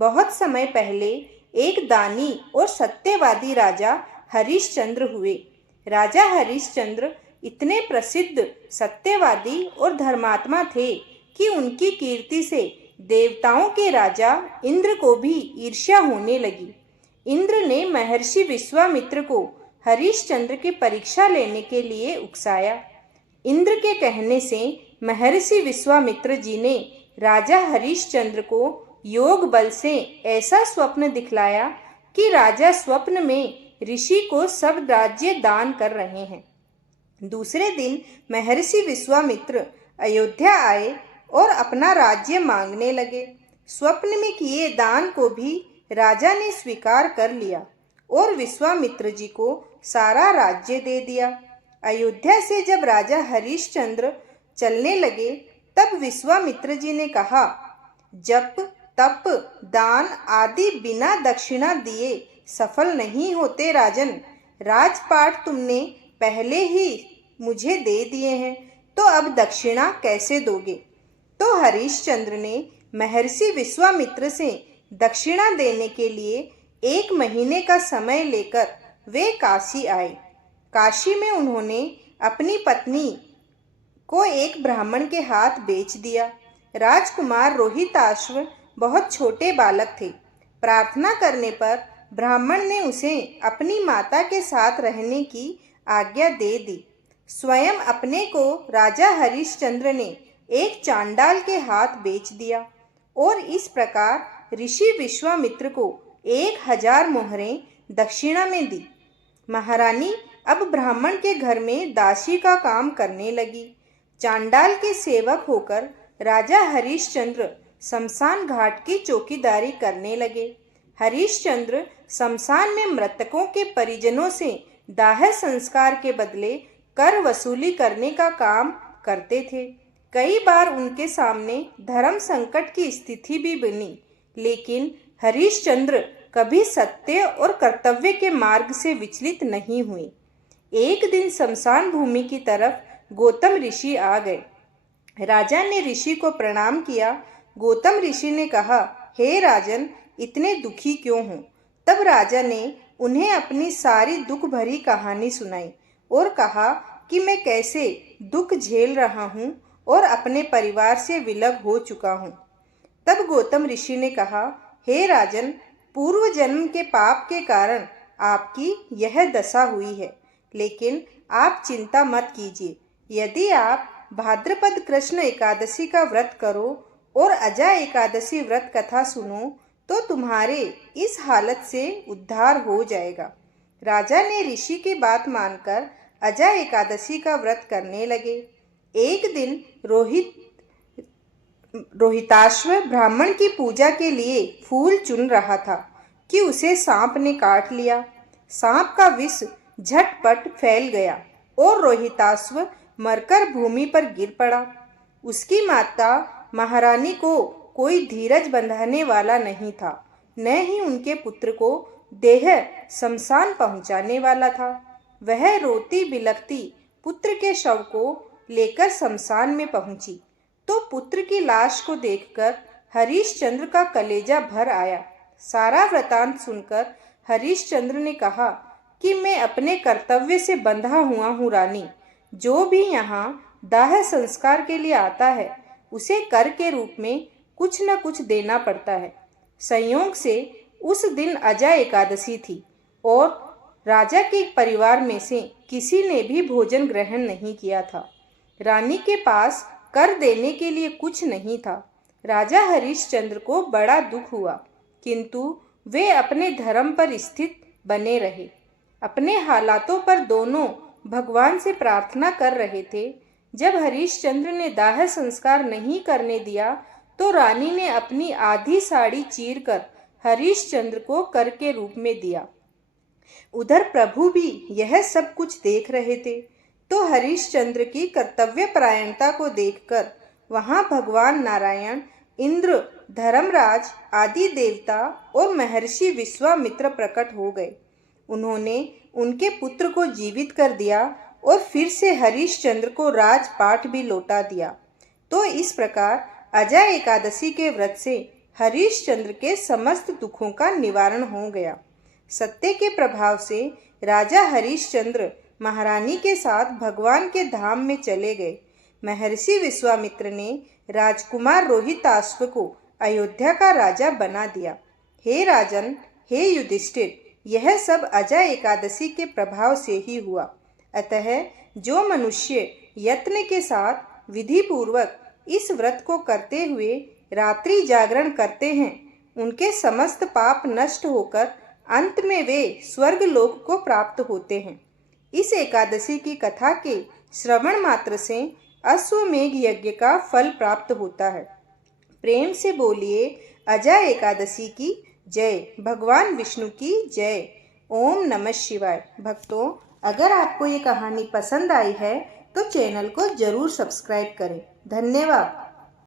बहुत समय पहले एक दानी और सत्यवादी राजा हरिश्चंद्र हुए। राजा हरिश्चंद्र इतने प्रसिद्ध सत्यवादी और धर्मात्मा थे कि उनकी कीर्ति से देवताओं के राजा इंद्र को भी ईर्ष्या होने लगी। इंद्र ने महर्षि विश्वामित्र को हरिश्चंद्र की परीक्षा लेने के लिए उकसाया। इंद्र के कहने से महर्षि विश्वामित्र जी ने राजा हरिश्चंद्र को योग बल से ऐसा स्वप्न दिखलाया कि राजा स्वप्न में ऋषि को सब राज्य दान कर रहे हैं। दूसरे दिन महर्षि विश्वामित्र अयोध्या आए और अपना राज्य मांगने लगे। स्वप्न में किए दान को भी राजा ने स्वीकार कर लिया और विश्वामित्र जी को सारा राज्य दे दिया। अयोध्या से जब राजा हरिश्चंद्र चलने लगे तब विश्वामित्र जी ने कहा, जप तप दान आदि बिना दक्षिणा दिए सफल नहीं होते राजन। राजपाट तुमने पहले ही मुझे दे दिए हैं, तो अब दक्षिणा कैसे दोगे? तो हरिश्चंद्र ने महर्षि विश्वामित्र से दक्षिणा देने के लिए 1 महीने का समय लेकर वे काशी आए। काशी में उन्होंने अपनी पत्नी को एक ब्राह्मण के हाथ बेच दिया। राजकुमार रोहिताश्व बहुत छोटे बालक थे। प्रार्थना करने पर ब्राह्मण ने उसे अपनी माता के साथ रहने की आज्ञा दे दी। स्वयं अपने को राजा हरिश्चंद्र ने एक चांडाल के हाथ बेच दिया और इस प्रकार ऋषि विश्वामित्र को 1000 मोहरें दक्षिणा में दी। महारानी अब ब्राह्मण के घर में दासी का काम करने लगी। चांडाल के सेवक होकर राजा हरिश्चंद्र शमशान घाट की चौकीदारी करने लगे। हरिश्चंद्र शमशान में मृतकों के परिजनों से दाह संस्कार के बदले कर वसूली करने का काम करते थे। कई बार उनके सामने धर्म संकट की स्थिति भी बनी, लेकिन हरिश्चंद्र कभी सत्य और कर्तव्य के मार्ग से विचलित नहीं हुए। एक दिन शमशान भूमि की तरफ गौतम ऋषि आ गए। राजा ने ऋषि को प्रणाम किया। गौतम ऋषि ने कहा, हे राजन, इतने दुखी क्यों हो? तब राजा ने उन्हें अपनी सारी दुख भरी कहानी सुनाई और कहा कि मैं कैसे दुख झेल रहा हूँ और अपने परिवार से विलग हो चुका हूँ। तब गौतम ऋषि ने कहा, हे राजन, पूर्व जन्म के पाप के कारण आपकी यह दशा हुई है, लेकिन आप चिंता मत कीजिए। यदि आप भाद्रपद कृष्ण एकादशी का व्रत करो और अजा एकादशी व्रत कथा सुनो तो तुम्हारे इस हालत से उद्धार हो जाएगा। राजा ने ऋषि की बात मानकर अजा एकादशी का व्रत करने लगे। एक दिन रोहिताश्व ब्राह्मण की पूजा के लिए फूल चुन रहा था कि उसे सांप ने काट लिया। सांप का विष झटपट फैल गया और रोहिताश्व मरकर भूमि पर गिर पड़ा। उसकी माता महारानी को कोई धीरज बंधाने वाला नहीं था, न ही उनके पुत्र को देह शमशान पहुंचाने वाला था। वह रोती बिलखती पुत्र के शव को लेकर शमशान में पहुंची तो पुत्र की लाश को देखकर हरिश्चंद्र का कलेजा भर आया। सारा वृतांत सुनकर हरिश्चंद्र ने कहा कि मैं अपने कर्तव्य से बंधा हुआ हूँ रानी। जो भी यहाँ दाह संस्कार के लिए आता है उसे कर के रूप में कुछ न कुछ देना पड़ता है। संयोग से उस दिन अजा एकादशी थी और राजा के परिवार में से किसी ने भी भोजन ग्रहण नहीं किया था। रानी के पास कर देने के लिए कुछ नहीं था। राजा हरिश्चंद्र को बड़ा दुख हुआ, किंतु वे अपने धर्म पर स्थित बने रहे। अपने हालातों पर दोनों भगवान से प्रार्थना कर रहे थे। जब हरिश्चंद्र ने दाह संस्कार नहीं करने दिया तो रानी ने अपनी आधी साड़ी चीरकर हरिश्चंद्र को कर के रूप में दिया। उधर प्रभु भी यह सब कुछ देख रहे थे, तो हरिश्चंद्र की कर्तव्य परायणता को देखकर वहां भगवान नारायण, इंद्र, धर्मराज आदि देवता और महर्षि विश्वामित्र प्रकट हो गए। उन्होंने उनके पुत्र को जीवित कर दिया और फिर से हरिश्चंद्र को राजपाट भी लौटा दिया। तो इस प्रकार अजा एकादशी के व्रत से हरिश्चंद्र के समस्त दुखों का निवारण हो गया। सत्य के प्रभाव से राजा हरिश्चंद्र महारानी के साथ भगवान के धाम में चले गए। महर्षि विश्वामित्र ने राजकुमार रोहिताश्व को अयोध्या का राजा बना दिया। हे राजन, हे युधिष्ठिर, यह सब अजय एकादशी के प्रभाव से ही हुआ। अतः जो मनुष्य यत्न के साथ विधि पूर्वक इस व्रत को करते हुए रात्रि जागरण करते हैं, उनके समस्त पाप नष्ट होकर अंत में वे स्वर्ग लोक को प्राप्त होते हैं। इस एकादशी की कथा के श्रवण मात्र से अश्वमेघ यज्ञ का फल प्राप्त होता है। प्रेम से बोलिए अजय एकादशी की जय, भगवान विष्णु की जय। ओम नमः शिवाय। भक्तों, अगर आपको ये कहानी पसंद आई है तो चैनल को जरूर सब्सक्राइब करें। धन्यवाद।